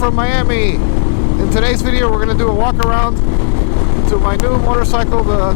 from Miami. In today's video, we're going to do a walk around to my new motorcycle, the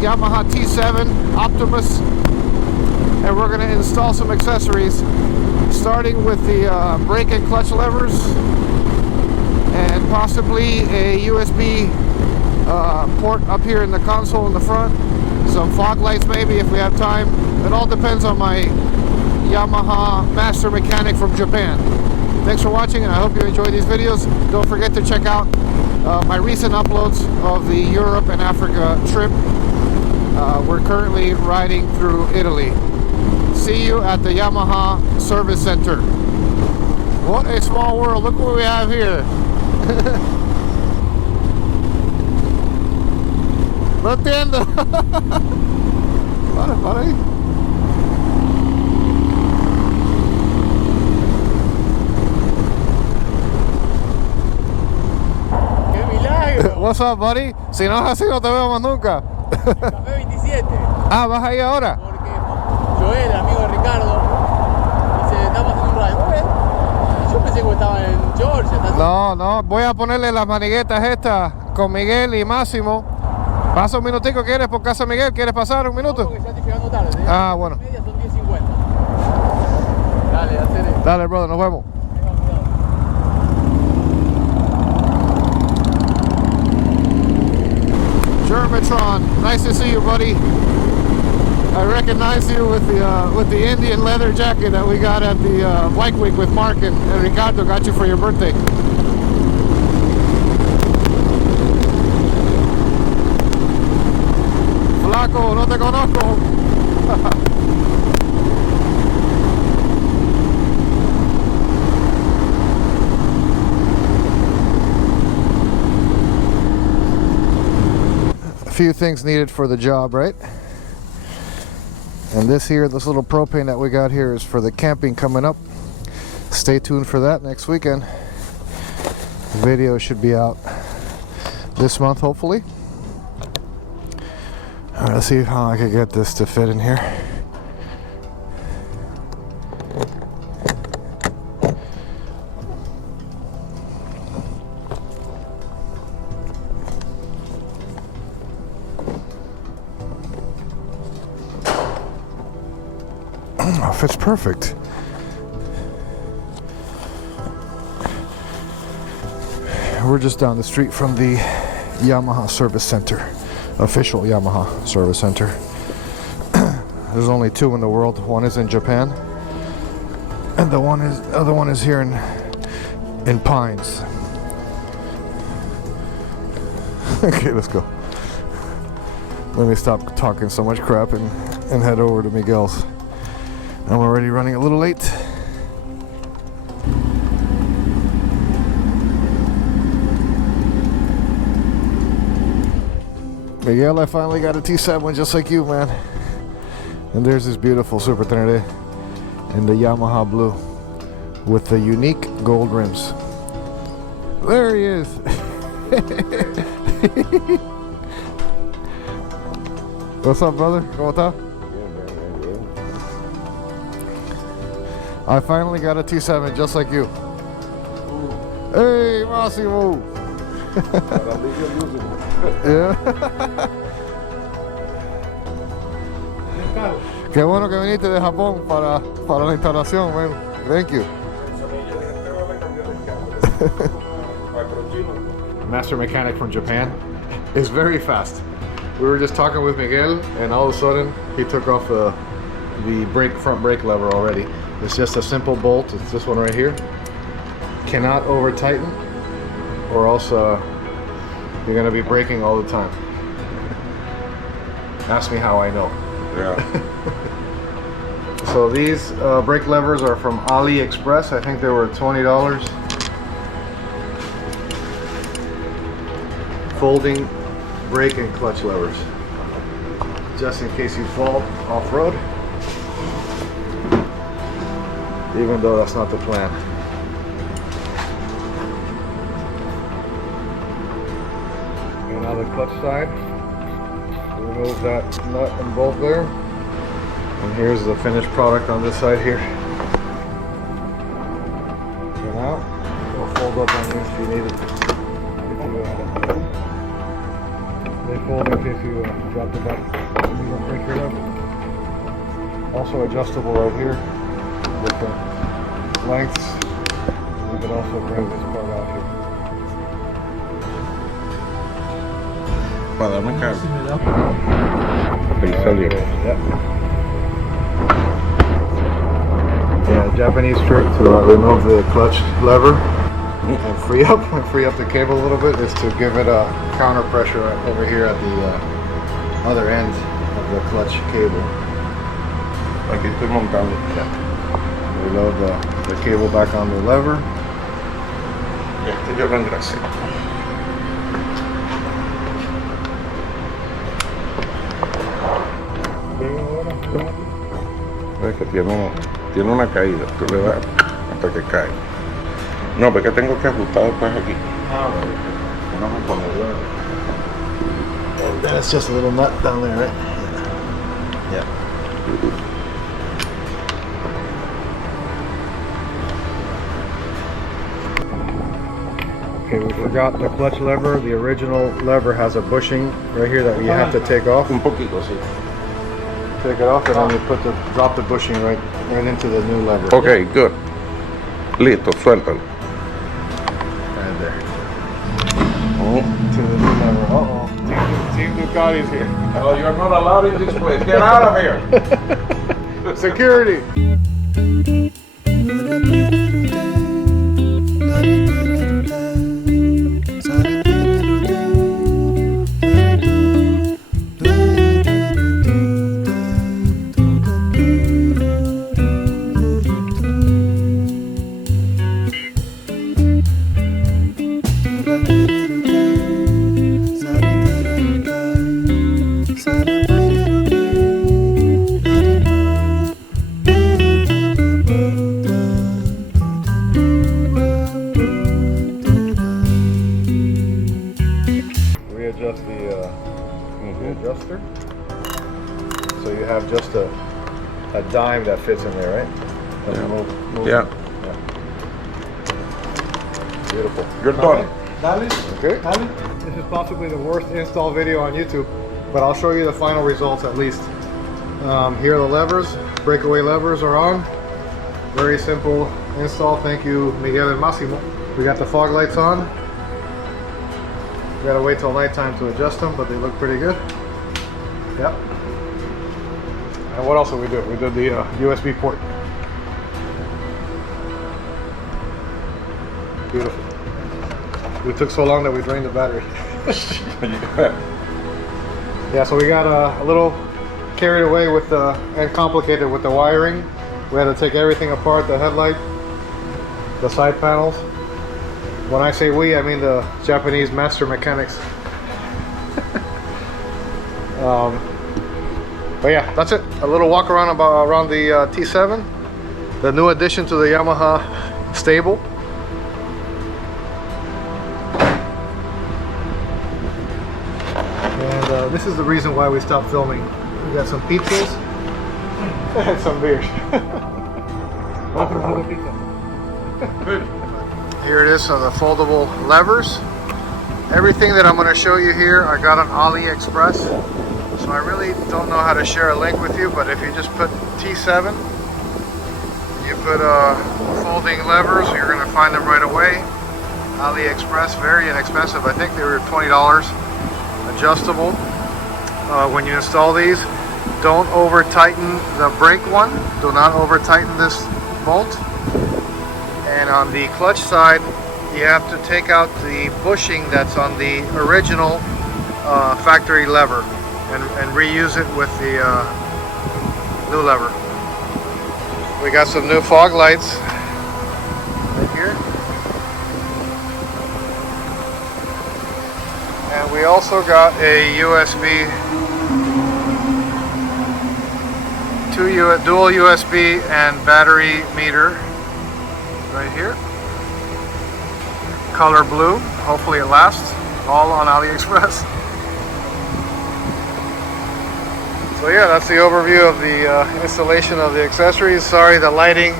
Yamaha T7 Optimus, and we're going to install some accessories, starting with the brake and clutch levers, and possibly a USB port up here in the console in the front, some fog lights maybe if we have time. It all depends on my Yamaha master mechanic from Japan. Thanks for watching, and I hope you enjoy these videos. Don't forget to check out my recent uploads of the Europe and Africa trip. We're currently riding through Italy. See you at the Yamaha Service Center. What a small world. Look what we have here. No entiendo. Para ahí. What's up, buddy? Si no es así, no te veo más nunca. Café 27. Ah, ¿vas ahí ahora? Porque Joel, amigo de Ricardo, dice, estamos haciendo un ride. Muy bien. Yo pensé que estaba en Georgia. No, voy a ponerle las maniguetas estas con Miguel y Máximo. Pasa un minutico, ¿quieres? Por casa Miguel, ¿quieres pasar un minuto? No, porque ya estoy llegando tarde. Ah, bueno. Media son 10:50. Dale, Accessory. Dale, brother, nos vemos. Germatron, nice to see you, buddy. I recognize you with the Indian leather jacket that we got at the Bike Week with Mark and Ricardo got you for your birthday. Flaco, no te conozco. Few things needed for the job, right? And this little propane that we got here is for the camping coming up. Stay tuned for that next weekend. The video should be out this month, hopefully. All right, let's see how I can get this to fit in here. Oh, fits perfect. We're just down the street from the Yamaha Service Center, official Yamaha Service Center. There's only two in the world. One is in Japan, and the other one is here in Pines. Okay, let's go. Let me stop talking so much crap and head over to Miguel's. I'm already running a little late. Miguel, I finally got a T7 just like you, man. And there's this beautiful Super Tenere in the Yamaha blue with the unique gold rims. There he is. What's up, brother? ¿Cómo está? I finally got a T7 just like you. Hey, Massimo! Yeah. Qué bueno que viniste de Japón para la instalación, man. Thank you. Master mechanic from Japan is very fast. We were just talking with Miguel, and all of a sudden he took off the front brake lever already. It's just a simple bolt. It's this one right here. Cannot over tighten, or else you're gonna be braking all the time. Ask me how I know. Yeah. So these brake levers are from AliExpress. I think they were $20. Folding brake and clutch levers, just in case you fall off-road, even though that's not the plan. And on the clutch side, remove that nut and bolt there, and here's the finished product on this side here. So now we'll fold folds up on you if you need it. They fold in case you drop the back. You don't break your lever. Also adjustable right here, different lengths. You can also bring this part out here. Para darme carga. Ahí salió. Yeah, Japanese trick to remove the clutch lever and free up the cable a little bit is to give it a counter pressure over here at the other end of the clutch cable. Aquí estoy montando. Reload the cable back on the lever. Este yo lo engrasé. Ves que tiene una caída, tú le das hasta que cae. No, porque tengo que ajustar después aquí. Vamos a ponerlo. That's just a little nut down there, right? Yeah. Okay, we forgot the clutch lever. The original lever has a bushing right here that you have to take off. Un poquito, sí. Take it off and then you drop the bushing right into the new lever. Okay, good. Listo, suéltalo. Right there. To the new lever. Uh-oh. Team Ducati's here. Oh, you're not allowed in this place. Get out of here. Security. Readjust the adjuster. So you have just a dime that fits in there, right? Yeah. Beautiful. You're done. Okay. This is possibly the worst install video on YouTube, but I'll show you the final results at least. Here are the levers. Breakaway levers are on. Very simple install. Thank you, Miguel and Massimo. We got the fog lights on. We gotta wait till nighttime to adjust them, but they look pretty good. Yep. And what else did we do? We did the USB port. Beautiful. We took so long that we drained the battery. Yeah, so we got a little carried away with and complicated with the wiring. We had to take everything apart, the headlight, the side panels. When I say we, I mean the Japanese master mechanics. But yeah, that's it. A little walk around around the T7, the new addition to the Yamaha stable. And this is the reason why we stopped filming. We got some pizzas and some beers. Here it is, the foldable levers. Everything that I'm going to show you here, I got on AliExpress. So I really don't know how to share a link with you, but if you just put T7, you put folding levers, you're going to find them right away. AliExpress, very inexpensive. I think they were $20. Adjustable. When you install these, don't over tighten the brake one. Do not over tighten this bolt. And on the clutch side, you have to take out the bushing that's on the original factory lever and reuse it with the new lever. We got some new fog lights right here. And we also got a USB, dual USB and battery meter right here. Color blue, hopefully it lasts, all on AliExpress. So yeah, that's the overview of the installation of the accessories. Sorry, the lighting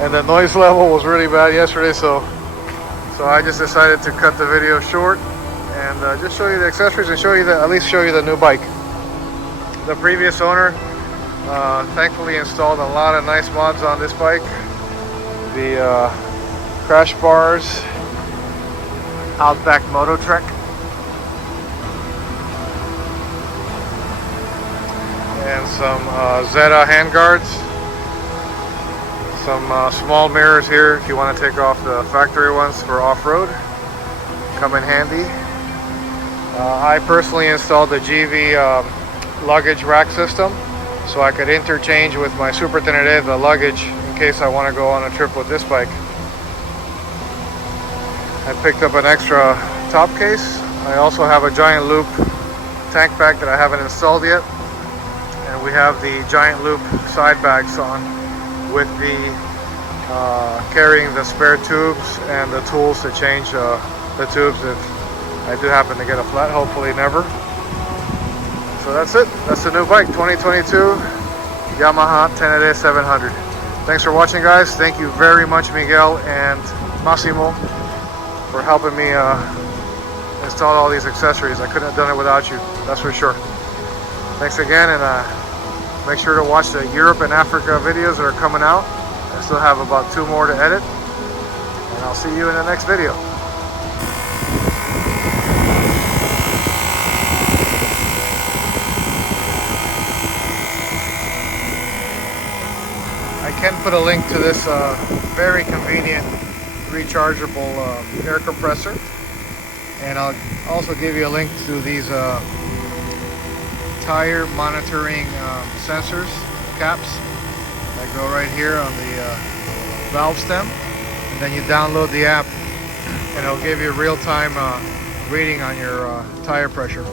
and the noise level was really bad yesterday, so So I just decided to cut the video short and just show you the accessories and at least show you the new bike. The previous owner thankfully installed a lot of nice mods on this bike. The crash bars, Outback Moto Trek, and some Zeta handguards, some small mirrors here if you want to take off the factory ones for off-road. Come in handy. I personally installed the GV luggage rack system so I could interchange with my Super Tenere the luggage in case I want to go on a trip with this bike. I picked up an extra top case. I also have a giant loop tank bag that I haven't installed yet, and we have the giant loop side bags on with the carrying the spare tubes and the tools to change the tubes if I do happen to get a flat, hopefully never. So that's it. That's the new bike, 2022 Yamaha Tenere 700. Thanks for watching, guys. Thank you very much, Miguel and Massimo, for helping me install all these accessories. I couldn't have done it without you, that's for sure. Thanks again, and make sure to watch the Europe and Africa videos that are coming out. I still have about 2 more to edit, and I'll see you in the next video. I can put a link to this very convenient rechargeable air compressor, and I'll also give you a link to these tire monitoring sensors caps that go right here on the valve stem, and then you download the app and it'll give you real-time reading on your tire pressure.